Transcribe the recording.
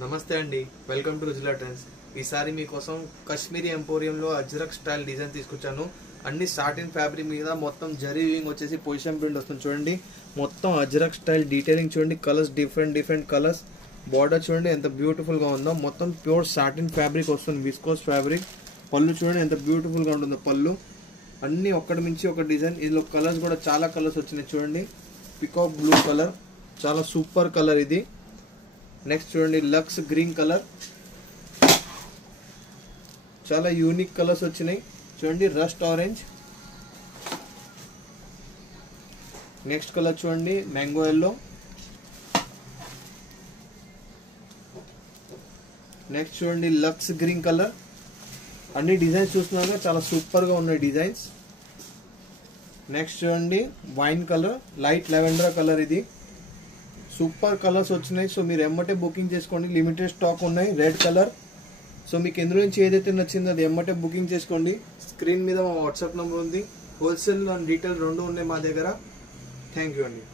నమస్తే అండి, welcome to Rujula trends. ఈసారి మీకోసం కాశ్మీరీ ఎంపోరియంలో అజ్రక్ స్టైల్ డిజైన్ తీసుకొచ్చాను. అన్ని సాటిన్ ఫ్యాబ్రిక్ మీద మొత్తం జరీ వీవింగ్ వచ్చేసి పొజిషన్ ప్రింట్ వస్తుంది. చూడండి, మొత్తం అజ్రక్ స్టైల్ డీటెయిలింగ్ చూడండి. Colours different colours. బార్డర్ చూడండి ఎంత బ్యూటిఫుల్ గా ఉందో. మొత్తం ప్యూర్ సాటిన్ ఫ్యాబ్రిక్ వస్తుంది, విస్కోస్ ఫ్యాబ్రిక్. పళ్ళు చూడండి ఎంత బ్యూటిఫుల్ గా ఉంటుందో పళ్ళు. అన్ని ఒక్కటి మించి ఒక డిజైన్. ఇందులో కలర్స్ కూడా చాలా కలర్స్ వచ్చినాయి చూడండి. పికాక్ బ్లూ కలర్, చాలా సూపర్ కలర్ ఇది. నెక్స్ట్ చూడండి, లక్స్ గ్రీన్ కలర్, చాలా యూనిక్ కలర్స్ వచ్చినాయి చూడండి. Rust orange. నెక్స్ట్ కలర్ చూడండి, మ్యాంగో ఎల్లో. నెక్స్ట్ చూడండి, లక్స్ గ్రీన్ కలర్. అన్ని డిజైన్స్ చూస్తున్నాగా చాలా సూపర్ గా ఉన్నాయి డిజైన్స్. నెక్స్ట్ చూడండి, wine colour, light lavender colour. ఇది సూపర్ కలర్స్ వచ్చినాయి. సో మీరు ఎమ్మటే బుకింగ్ చేసుకోండి, లిమిటెడ్ స్టాక్ ఉన్నాయి. Red colour. సో మీకు ఇందులో నుంచి ఏదైతే నచ్చిందో అది ఎమ్మటే బుకింగ్ చేసుకోండి. స్క్రీన్ మీద మా వాట్సాప్ నెంబర్ ఉంది. హోల్సేల్ అండ్ రీటైల్ రెండు ఉన్నాయి మా దగ్గర. థ్యాంక్ యూ అండి.